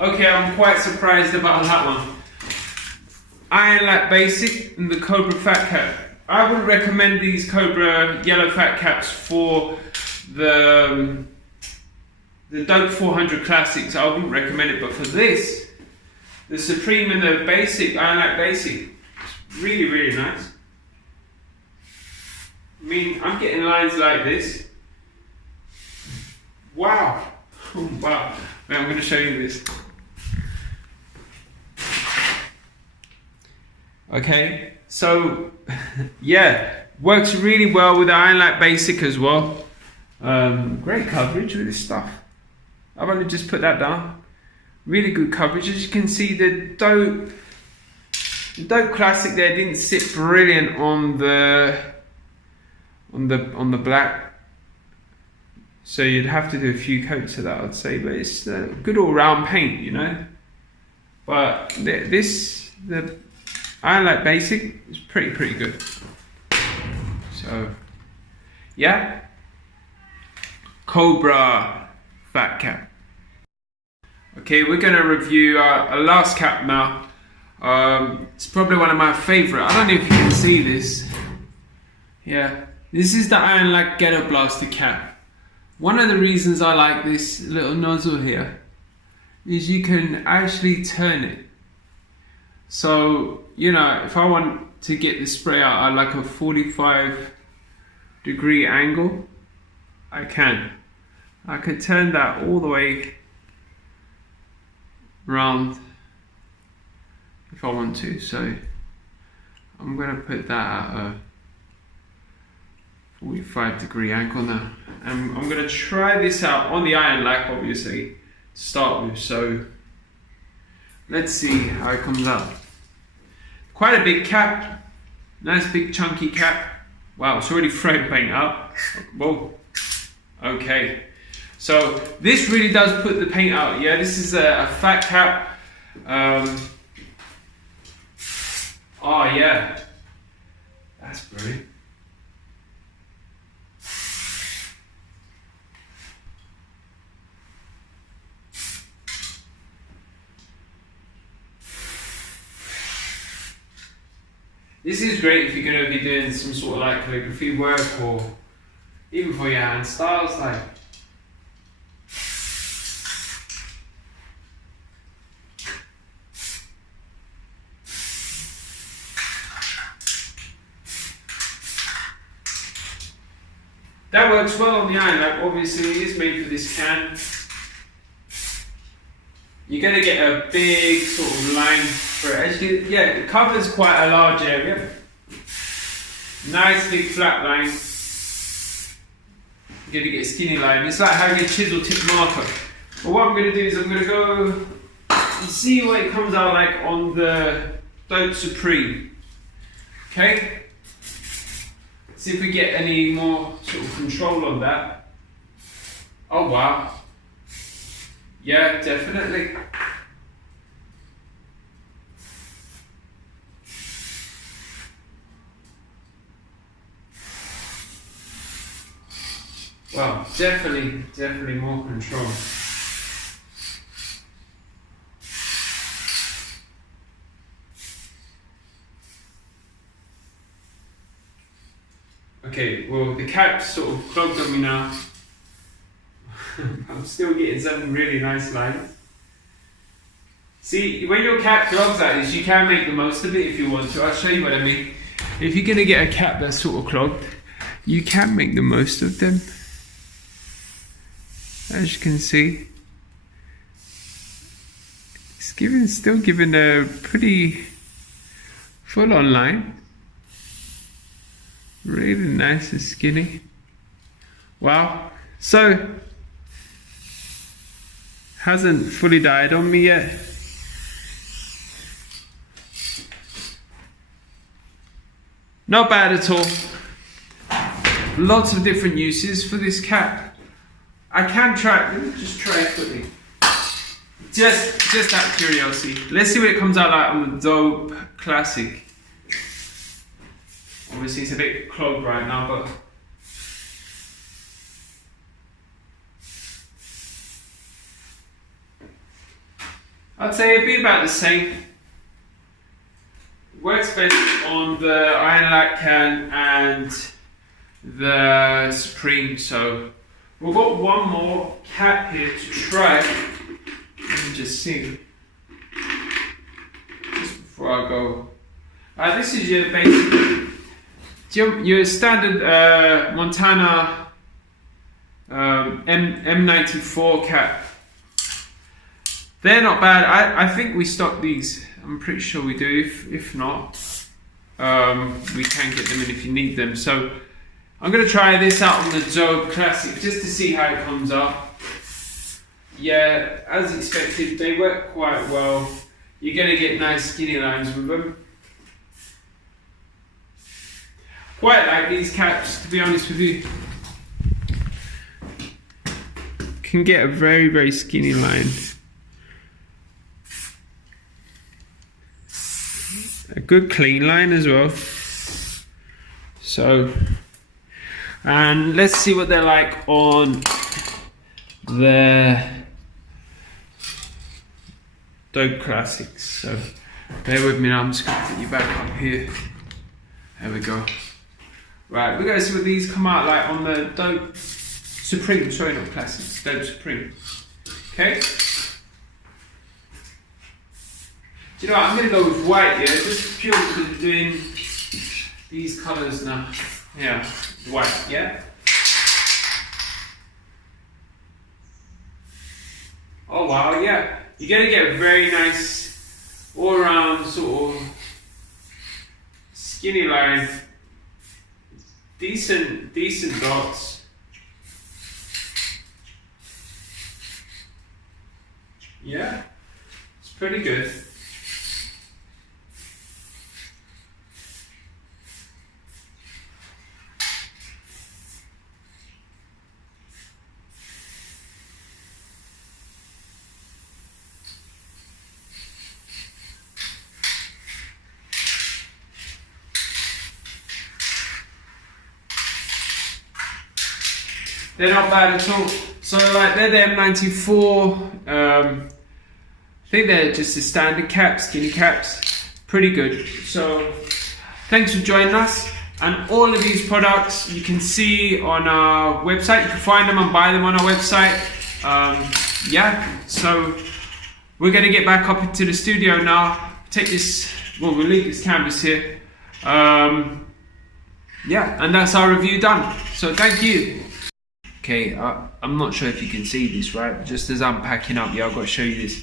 Okay, I'm quite surprised about that one. Iron Lac Basic and the Cobra Fat Cap. I would recommend these Cobra yellow fat caps for the Dope 400 Classics. I wouldn't recommend it, but for this, the Supreme and the Basic, Iron Lac Basic, it's really, really nice. I mean, I'm getting lines like this. Wow. Oh, wow. Wait, I'm going to show you this. Okay, so yeah, works really well with the Iron Lac Basic as well. Great coverage with this stuff. I've only just put that down. Really good coverage. As you can see, the Dope Classic there didn't sit brilliant on the black. So you'd have to do a few coats of that, I'd say, but it's a good all-round paint, you know. But the Iron Lac Basic is pretty good. So yeah, Cobra Fat Cap. Okay, we're gonna review a last cap now. It's probably one of my favorite. I don't know if you can see this. Yeah, this is the Iron Lac Ghetto Blaster cap. One of the reasons I like this little nozzle here is you can actually turn it. So, you know, if I want to get the spray out at like a 45-degree angle, I can. I could turn that all the way around if I want to. So I'm going to put that at a 45-degree angle now. And I'm going to try this out on the Iron Lac, obviously, to start with. So let's see how it comes out. Quite a big cap. Nice big chunky cap. Wow, it's already frame paint up. Whoa. Okay. So this really does put the paint out. Yeah, this is a fat cap. Oh yeah. That's brilliant. This is great if you're going to be doing some sort of like calligraphy work or even for your hand styles. Like, that works well on the Iron Lac. Obviously, it's made for this can. You're going to get a big sort of line for it. Actually, yeah, it covers quite a large area. Nice big flat line. You're going to get a skinny line. It's like having a chisel tip marker. But what I'm going to do is I'm going to go and see what it comes out like on the Dope Supreme. Okay? See if we get any more sort of control on that. Oh wow. Yeah, definitely. Well, definitely more control. Okay, well the cap's sort of clogged on me now. I'm still getting some really nice lines. See, when your cap clogs like this, you can make the most of it if you want to. I'll show you what I mean. If you're going to get a cap that's sort of clogged, you can make the most of them. As you can see, it's still giving a pretty full-on line. Really nice and skinny. Wow. So, hasn't fully died on me yet. Not bad at all. Lots of different uses for this cap. I can try, let me just try it quickly. Just out of curiosity. Let's see what it comes out like on the Dope Classic. Obviously it's a bit clogged right now, but I'd say it'd be about the same. Works best on the Iron Light can and the Supreme. So we've got one more cap here to try. Let me just see. Just before I go. This is your basic, your standard Montana M94 cap. They're not bad. I think we stock these. I'm pretty sure we do. If not, we can get them in if you need them. So I'm going to try this out on the Dope Classic just to see how it comes up. Yeah, as expected, they work quite well. You're going to get nice skinny lines with them. Quite like these caps, to be honest with you. Can get a very, very skinny line. A good clean line as well. So, and let's see what they're like on the Dope Classics. So, bear with me now, I'm just going to put you back up here. There we go. Right, we're going to see what these come out like on the Dope Supreme. Sorry, not Classics, Dope Supreme. Okay. Do you know what, I'm going to go with white here, just purely because we're doing these colours now. Yeah, white, yeah? Oh wow, yeah. You're going to get a very nice, all-around sort of skinny line. Decent dots. Yeah, it's pretty good. They're not bad at all. So like they're the M94. I think they're just a standard cap, skinny caps. Pretty good. So thanks for joining us. And all of these products you can see on our website. You can find them and buy them on our website. Yeah, so we're going to get back up into the studio now. Take this, well, we'll leave this canvas here. Yeah, and that's our review done. So thank you. Okay, I'm not sure if you can see this, right? Just as I'm packing up, yeah, I've got to show you this.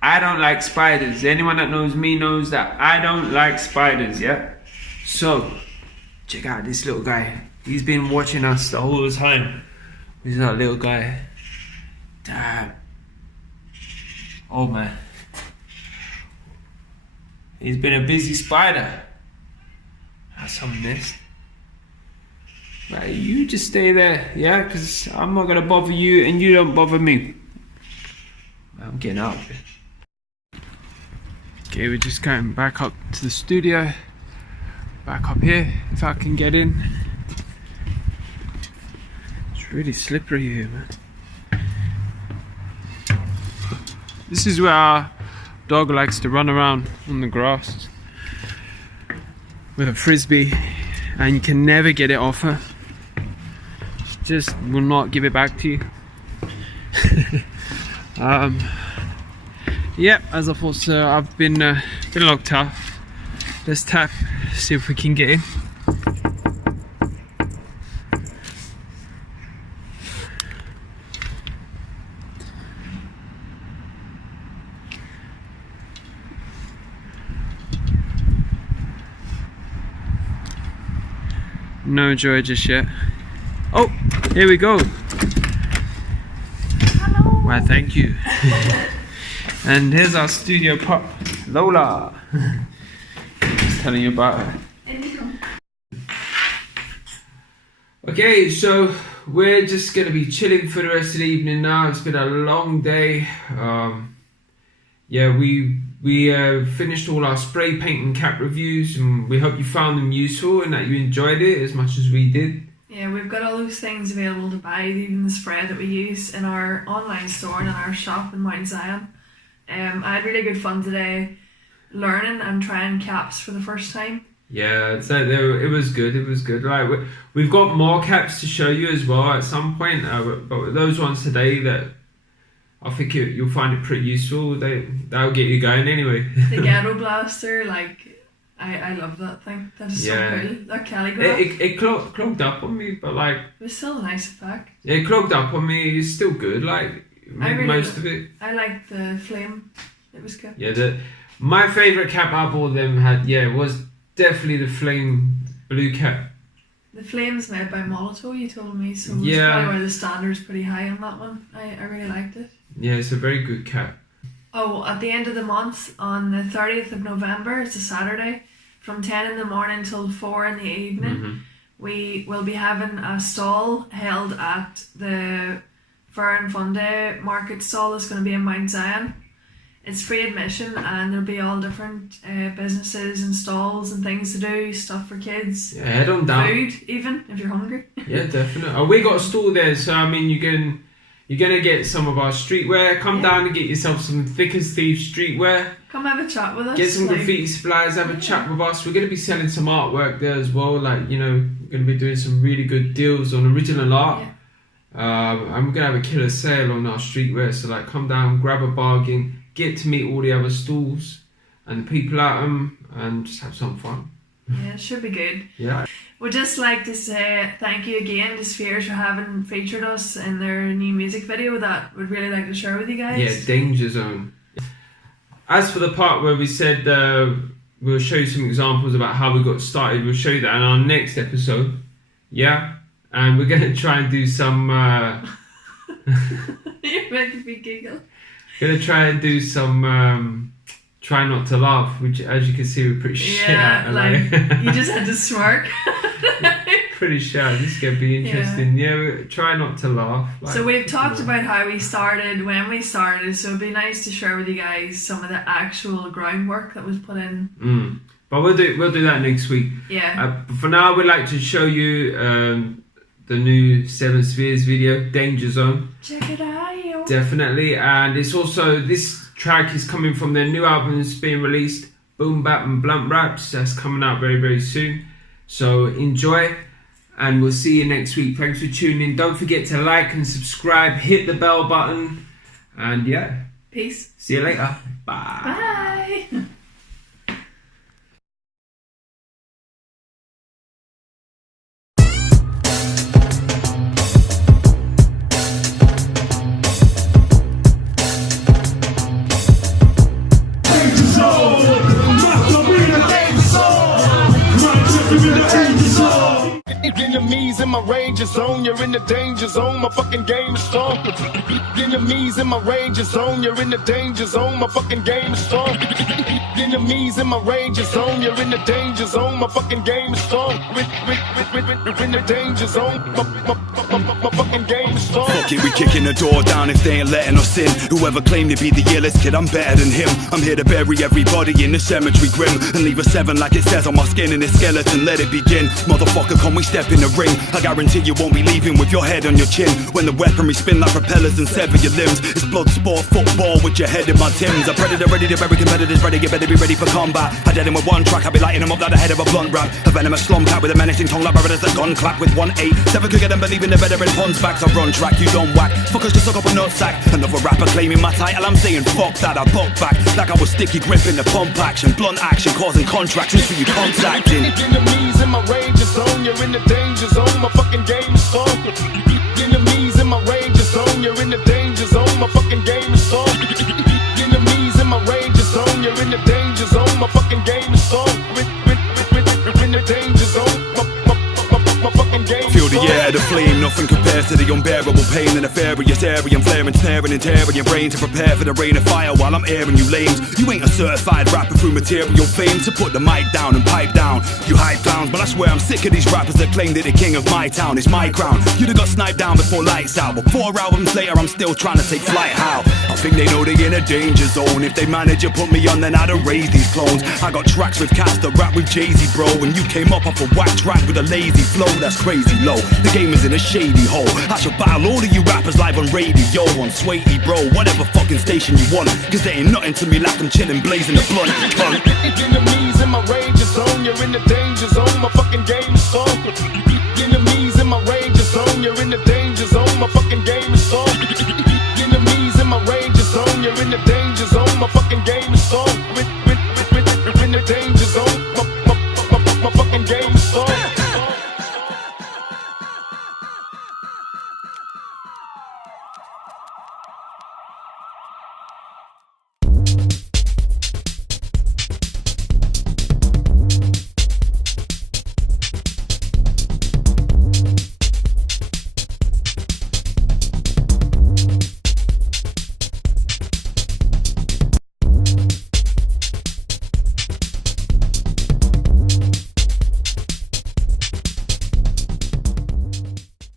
I don't like spiders. Anyone that knows me knows that I don't like spiders, yeah? So, check out this little guy. He's been watching us the whole time. Who's that little guy? Damn. Oh man. He's been a busy spider. That's some nest. Right, you just stay there, yeah? Because I'm not going to bother you and you don't bother me. I'm getting out of it. Okay, we're just going back up to the studio. Back up here, if I can get in. It's really slippery here, man. This is where our dog likes to run around on the grass with a frisbee and you can never get it off her. She just will not give it back to you. Yep, as I thought so. I've been locked up. Let's tap, see if we can get in. No joy just yet. Oh, here we go. Hello. Why, thank you. And here's our studio pup, Lola. Just telling you about her. Okay, so we're just gonna be chilling for the rest of the evening now. It's been a long day. Yeah, we finished all our spray paint and cap reviews, and we hope you found them useful and that you enjoyed it as much as we did. Yeah, we've got all those things available to buy, even the spray that we use in our online store and in our shop in Mount Zion. I had really good fun today learning and trying caps for the first time. Yeah, so it was good. It was good. Like we've got more caps to show you as well at some point, but those ones today that I think you'll find it pretty useful. That'll get you going anyway. The Ghetto Blaster, like I love that thing. That is so cool. That calligraph. It clogged up on me, but like it was still a nice effect. It clogged up on me. It's still good. Like most of it. I like the flame. It was good. Yeah, my favourite cap out of all of them was definitely the flame blue cap. The flame's made by Molotov, you told me, so it's probably why the standard's pretty high on that one. I really liked it. Yeah, it's a very good cap. Oh, at the end of the month, on the 30th of November, it's a Saturday, from 10 in the morning till 4 in the evening, we will be having a stall held at the Fair and Fun Day market stall that's going to be in Mount Zion. It's free admission, and there'll be all different businesses and stalls and things to do, stuff for kids. Yeah, head on down. Food, even, if you're hungry. Yeah, definitely. Oh, we got a stall there, so I mean, you're gonna get some of our streetwear. Come down and get yourself some thick As Thieves Streetwear. Come have a chat with us. Get some graffiti supplies, have a chat with us. We're gonna be selling some artwork there as well. Like, we're gonna be doing some really good deals on original art. And we're gonna have a killer sale on our streetwear. So like, come down, grab a bargain. Get to meet all the other stalls and the people at them, and just have some fun. Yeah, it should be good. Yeah. We'd just like to say thank you again to Spherez for having featured us in their new music video that we'd really like to share with you guys. Yeah, Danger Zone. As for the part where we said we'll show you some examples about how we got started, we'll show you that in our next episode. Yeah? And we're going to try and do some... You're making me giggle. Gonna try and do some try not to laugh, which as you can see we're pretty shit at. Like you just had to smirk. Pretty shy. This is gonna be interesting. Yeah, try not to laugh. Like, so we've talked about how we started, when we started, so it'd be nice to share with you guys some of the actual groundwork that was put in. But we'll do that next week. Yeah. But for now, we'd like to show you the new Seven Spherez video, Danger Zone. Check it out. Definitely, and it's also, this track is coming from their new album that's being released, Boom Bap and Blunt Raps. That's coming out very, very soon. So enjoy, and we'll see you next week. Thanks for tuning in. Don't forget to like and subscribe, hit the bell button, and yeah. Peace. See you later. Bye. Bye. Enemies in my ranger zone, you're in the danger zone, my fucking game is strong. Enemies in my ranger zone, you're in the danger zone, my fucking game is strong. Enemies in my ranger zone, you're in the danger zone, my fucking game is strong. In the danger zone, my fucking game is strong. Fuck it, we kicking the door down if they ain't letting us in. Whoever claimed to be the illest kid, I'm better than him. I'm here to bury everybody in the cemetery grim and leave a 7 like it says on my skin and this skeleton. Let it begin. Motherfucker, can we step in the ring? I guarantee you won't be leaving with your head on your chin. When the weaponry spin like propellers and sever your limbs. It's blood sport football with your head in my Timbs. A predator ready to bury competitors ready. You better be ready for combat. I dead him with one track, I'll be lighting him up like the head of a blunt rap. A venomous slum cat with a menacing tongue like brothers a gun clap with 1-8. 7 could get them believing the veteran puns backs. I run track, you don't whack. Fuckers just suck up a nutsack. Another rapper claiming my title, I'm saying fuck that. I buck back like I was sticky gripping the pump action. Blunt action causing contractions for you contacting. Enemies in my range zone, you're in the danger zone. My fucking game is on. Enemies in my range zone, you're in the danger zone. My fucking game is on. Enemies in my range zone, you're in the danger zone. My fucking game is on. In the danger zone. My fucking game is on. Feel the air, the flame, nothing compares to the unbearable pain and the nefarious area and flaring, snaring and tearing your brain to prepare for the rain of fire while I'm airing you lames. You ain't a certified rapper through material fame, so put the mic down and pipe down. You hype clowns, but I swear I'm sick of these rappers that claim that the king of my town is my crown. You'd have got sniped down before lights out, but 4 albums later I'm still trying to take flight. How? I think they know they in a danger zone. If they manage to put me on, then I'd erase these clones. I got tracks with cats that rap with Jay-Z, bro, and you came up off a whack track with a lazy flow. That's crazy low. The game is in a shady hole. I should battle all of you rappers live on radio, on Swatey, bro, whatever fucking station you want, cause there ain't nothing to me like I'm chilling blazing the blunt. Enemies in my range zone, you're in the danger zone. My fucking game is on.